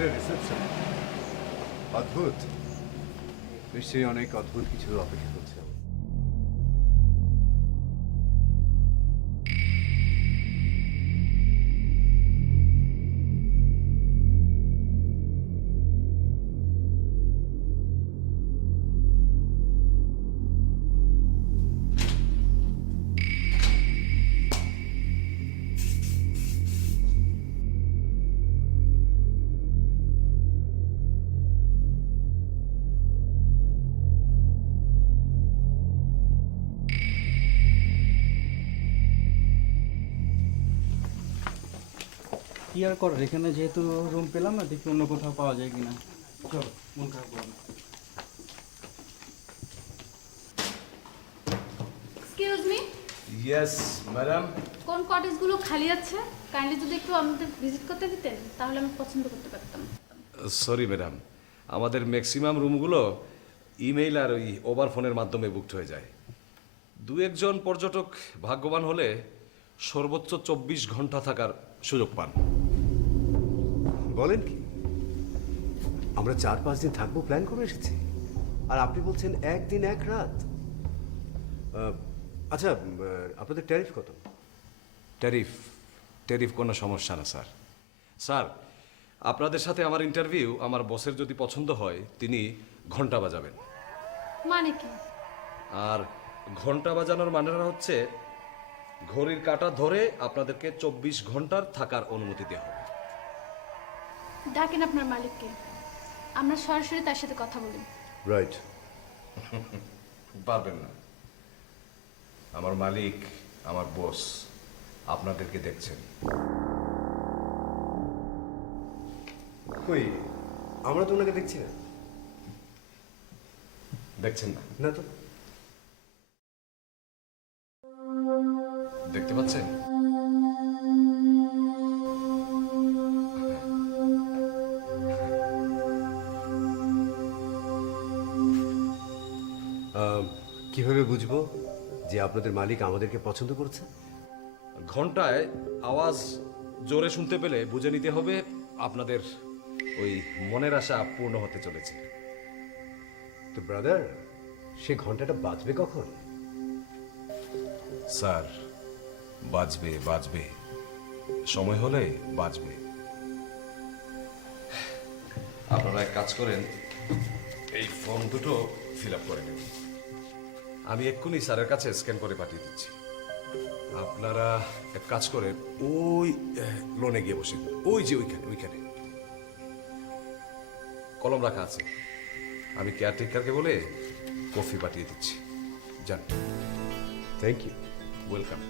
Reception অদ্ভুত, নিশ্চয়ই অনেক অদ্ভুত কিছু অপেক্ষা করছে। কি আর করার, এখানে যেহেতু রুম পেলাম না, দেখি অন্য কোথাও পাওয়া যায় কিনা। চলো, মন খারাপ করো না। Excuse me. Yes madam. কোন কটেজগুলো খালি আছে কাইন্ডলি যদি একটু আমাদের ভিজিট করতে দিতেন তাহলে আমি পছন্দ করতে পারতাম। সরি ম্যাডাম, আমাদের ম্যাক্সিমাম রুমগুলো ইমেইল আর ওই ওভার ফোনের মাধ্যমে বুকড হয়ে যায়। দু একজন পর্যটক ভাগ্যবান হলে সর্বোচ্চ 24 ঘন্টা থাকার সুযোগ পান। বলেন কি, আমরা 4-5 দিন থাকবো প্ল্যান করে এসেছি, আর আপনি বলছেন একদিন এক রাত। আচ্ছা, আপনাদের ট্যারিফ কত? ট্যারিফ কোনো সমস্যা না স্যার। স্যার, আপনাদের সাথে আমার ইন্টারভিউ আমার বসের যদি পছন্দ হয় তিনি ঘন্টা বাজাবেন। মানে কি? আর ঘন্টা বাজানোর মানেটা হচ্ছে ঘড়ির কাঁটা ধরে আপনাদেরকে 24 ঘন্টার থাকার অনুমতি দেওয়া হবে। ডাকেন আপনার মালিককে, আমরা সরাসরি তার সাথে কথা বলি। রাইট। পারবেন না, আমার মালিক আমার বস আপনাদেরকে দেখছেন। কই, আমরা তো ওনাকে দেখছি না। দেখছেন না? না তো। দেখতে পাচ্ছেন? কিভাবে বুঝবো যে আপনাদের মালিক আমাদেরকে পছন্দ করছে? ঘন্টায় আওয়াজ জোরে শুনতে পেলে বুঝে নিতে হবে আপনাদের ওই মনের আশা পূর্ণ হতে চলেছে। তো ব্রাদার, সে ঘন্টাটা বাজবে কখন? স্যার, বাজবে, সময় হলে বাজবে। আপনারা এক কাজ করেন, এই ফর্ম দুটো ফিল আপ করে নেবেন, আমি এক্ষুনি স্যারের কাছে স্ক্যান করে পাঠিয়ে দিচ্ছি। আপনারা এক কাজ করেন, ওই লোনে গিয়ে বসেন, ওই যে ওইখানে কলম রাখা আছে, আমি কেয়ারটেকারকে বলে কফি পাঠিয়ে দিচ্ছি। যান। Thank you. Welcome.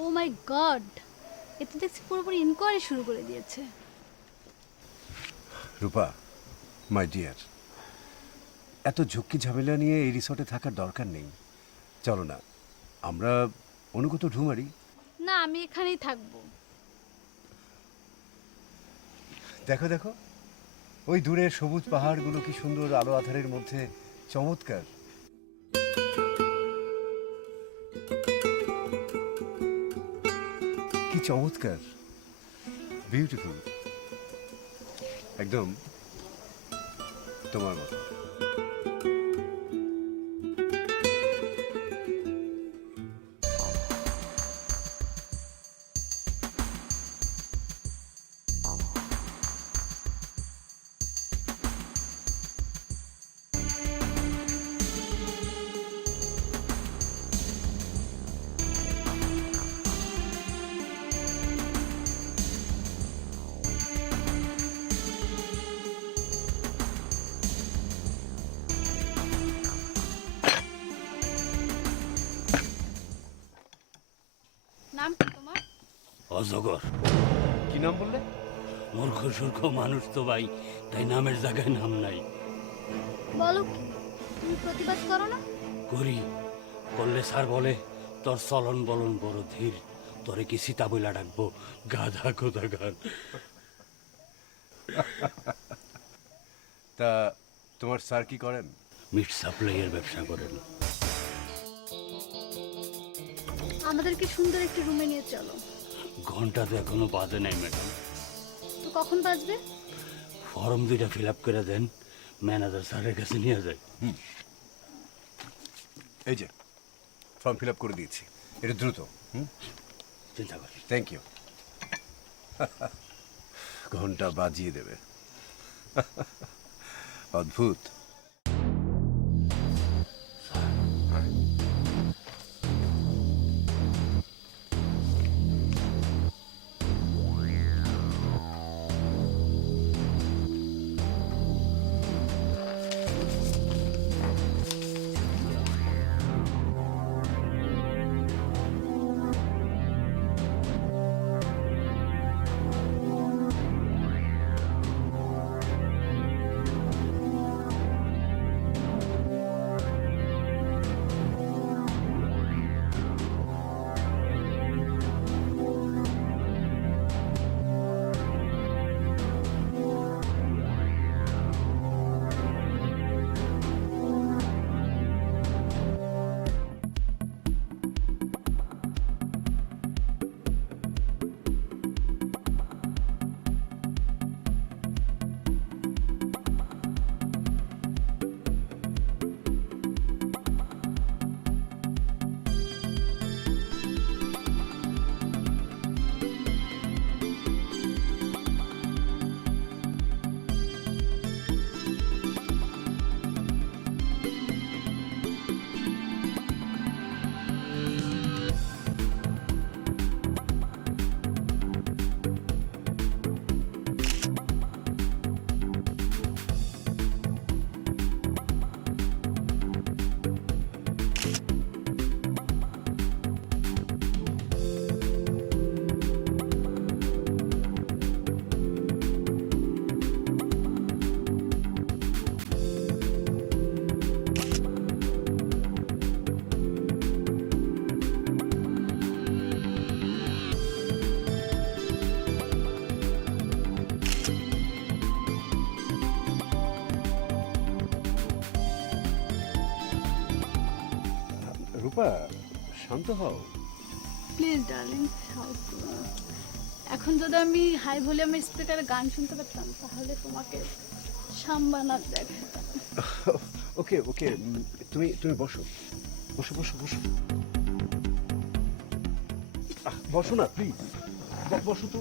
Oh my god, এতে দেখছি পুরোপুরি ইনকোয়ারি শুরু করে দিয়েছে। রূপা, মাই ডিয়ার, এত ঝক্কি ঝামেলা নিয়ে এই রিসর্টে থাকার দরকার নেই। চলো না, আমরা অন্য কোথাও ঢু মারি। না, আমি এখানেই থাকবো। দেখো দেখো, ওই দূরের সবুজ পাহাড়গুলো কি সুন্দর আলো আঁধারের মধ্যে, চমৎকার। কি চমৎকার, বিউটিফুল, একদম তোমার মতো। নাম কি তোমার? অজগর। কি নাম বললে? মূর্খ সূর্খ মানুষ তো ভাই, তাই নামের জায়গায় নাম নাই। বলো কি, তুমি প্রতিবাদ করো না? করি, করলে স্যার বলে তোর চলন বলন বড় ধীর, তোরে কি সীতা বইলা ডাকবো, গাধা কোথাকার। তা তোমার স্যার কি করেন? মিট সাপ্লাইয়ের ব্যবসা করেন। আমাদেরকে সুন্দর একটি রুমে নিয়ে চলো। ঘন্টা তো এখনো বাজে নাই ম্যাডাম। তো কখন বাজবে? ফর্ম দুইটা ফিল আপ করে দেন, ম্যানেজার স্যারের কাছে নিয়ে যায়। এই যে ফর্ম ফিল আপ করে দিয়েছি, এটা দ্রুত। চিন্তা করি। Thank you. ঘন্টা বাজিয়ে দেবে। অদ্ভুত। রূপা, শান্ত হও। প্লিজ ডার্লিং, হেল্প করো না। এখন যদি আমি হাই ভলিউমের স্পিকারে গান শুনতে পারতাম তাহলে তোমাকে সাম্বানা দেখাতাম। ওকে ওকে, তুমি তুমি বসো বসো বসো বসো। বসো না প্লিজ, বসো তো।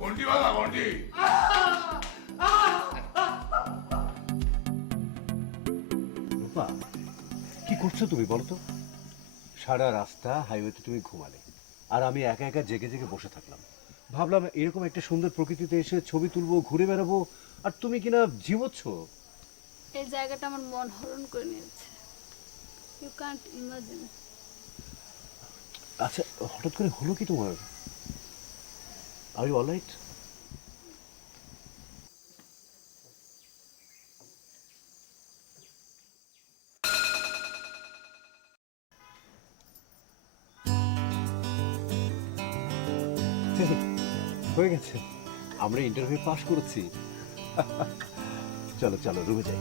ঘন্টি বাজা ঘন্টি। রূপা, কি করছো তুমি বলো তো? সারা রাস্তা হাইওয়েতে তুমি ঘুমালে, আর আমি একা একা জেগে জেগে বসে থাকলাম। ভাবলাম এরকম একটা সুন্দর প্রকৃতিতে এসে ছবি তুলবো, ঘুরে বেড়াবো, আর তুমি কিনা ঝিমোচ্ছ। এই জায়গাটা আমার মন হরণ করে নিয়েছে। You can't imagine. আচ্ছা, হঠাৎ করে হলো কি তোমার? Are you alright? হয়ে গেছে, আমরা ইন্টারভিউ পাস করেছি। চলো চলো রুমে যাই।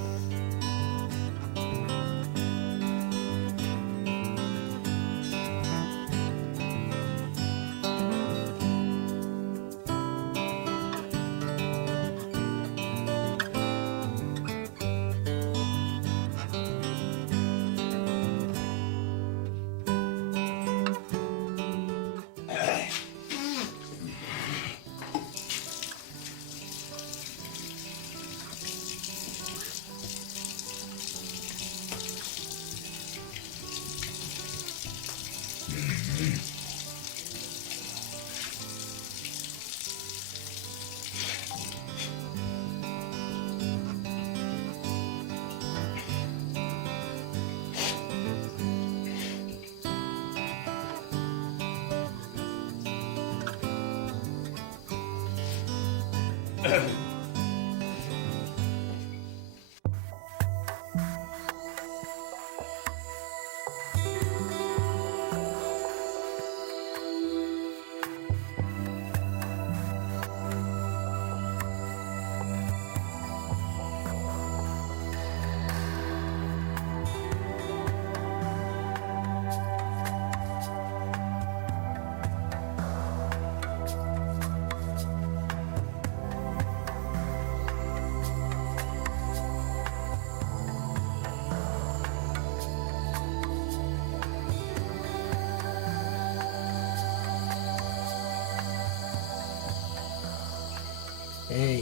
এই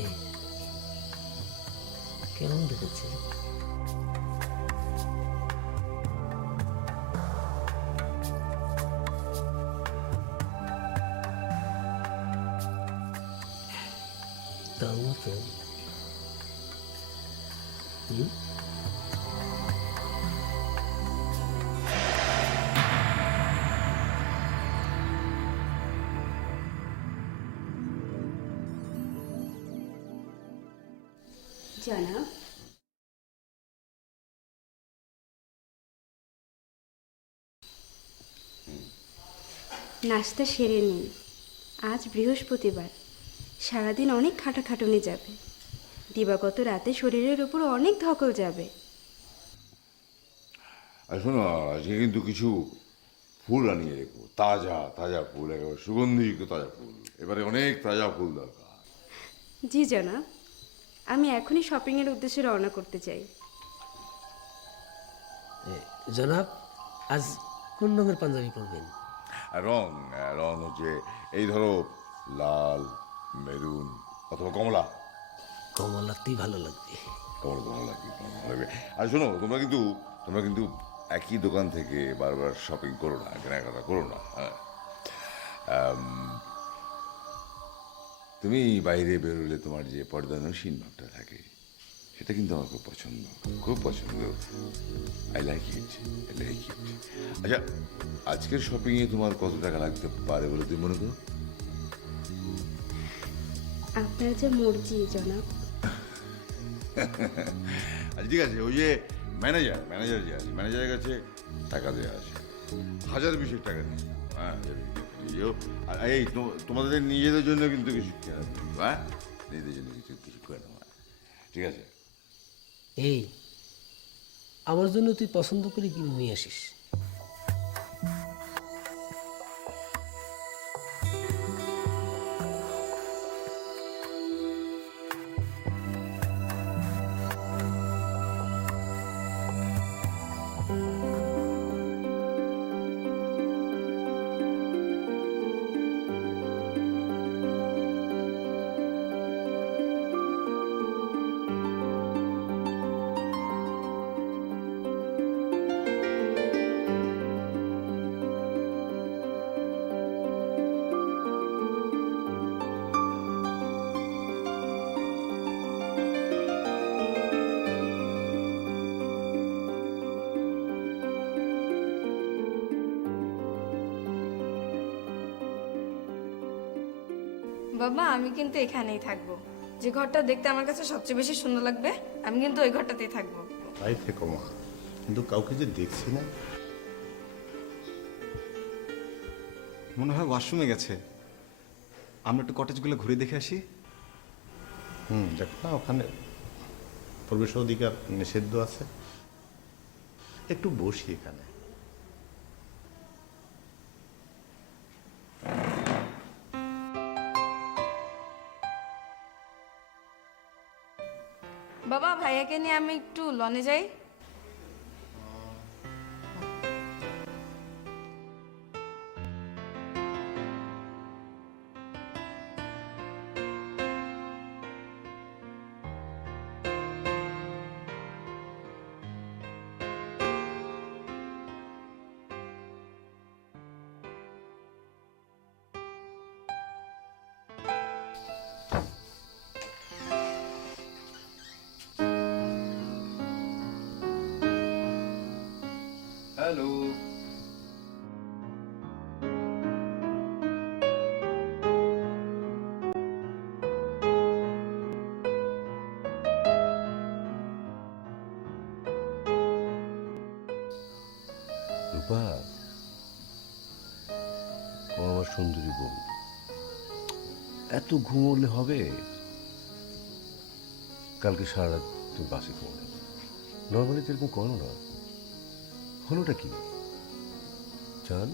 কেমন ঢুকেছে? তার মতো জনাব, নাস্তা সেরে নিন। আজ বৃহস্পতিবার, সারাদিন অনেক খাটাখাটুনি যাবে। দিবাগত রাতে শরীরের উপর অনেক ধকল যাবে। আর শোনো, আজকে কিন্তু কিছু ফুল আনিয়ে রেখো, তাজা তাজা ফুল, একেবারে সুগন্ধিযুক্ত তাজা ফুল। এবারে অনেক তাজা ফুল দরকার। জি জনাব, আমি এখনই শপিংয়ের উদ্দেশ্যে রওনা করতে চাই। জনাব, আজ কোন রঙের পাঞ্জাবি পরবেন? আর রং হচ্ছে এই ধরো লাল, মেরুন অথবা কমলা। কমলাতেই ভালো লাগবে। কমলা তো ভালো লাগবে, কমলা ভালো লাগবে। আর শোনো, তোমরা কিন্তু একই দোকান থেকে বারবার শপিং করো না, কেনাকাটা করো না। হ্যাঁ, তুমি বাইরে বেরোলে তোমার যে পর্দানসীন ভাবটা থাকে, সেটা কিন্তু আমার খুব পছন্দ, খুব পছন্দ। I like it. আচ্ছা, আজকের শপিংয়ে তোমার কত টাকা লাগতে পারে বলে তুমি মনে করো? আপনার যে মর্জি জনাব। আচ্ছা ঠিক আছে, ওই যে ম্যানেজার যে আছে, ম্যানেজারের কাছে টাকা দেওয়া আছে, 1020 টাকা নেই। হ্যাঁ, আর এই তোমাদের নিজেদের জন্য কিন্তু কিছু কেনা, হ্যাঁ, নিজেদের জন্য কিছু কেনা। ঠিক আছে? এই আমার জন্য তুই পছন্দ করে কি নিয়ে আসিস? বাবা আমি কিন্তু এখানেই থাকবো, যে ঘরটা দেখতে আমার কাছে সবচেয়ে বেশি সুন্দর লাগবে আমি কিন্তু ওই ঘরটাতেই থাকবো। তাই থেকো মা, কিন্তু কাউকে যে দেখছি না। মনে হয় ওয়াশরুমে গেছে, আমরা একটু কটেজগুলো ঘুরে দেখে আসি। দেখো না, ওখানে প্রবেশ অধিকার নিষিদ্ধ আছে। একটু বসি এখানে। বাবা ভাইয়াকে নিয়ে আমি একটু লনে যাই। হ্যালো, রূপা, ও আমার সুন্দরী বউ, এত ঘুমোলে হবে? কালকে সারা রাত তুমি বাসে ঘুমোলে, নর্মালি তো এরকম করো না, হলোটা কি? জান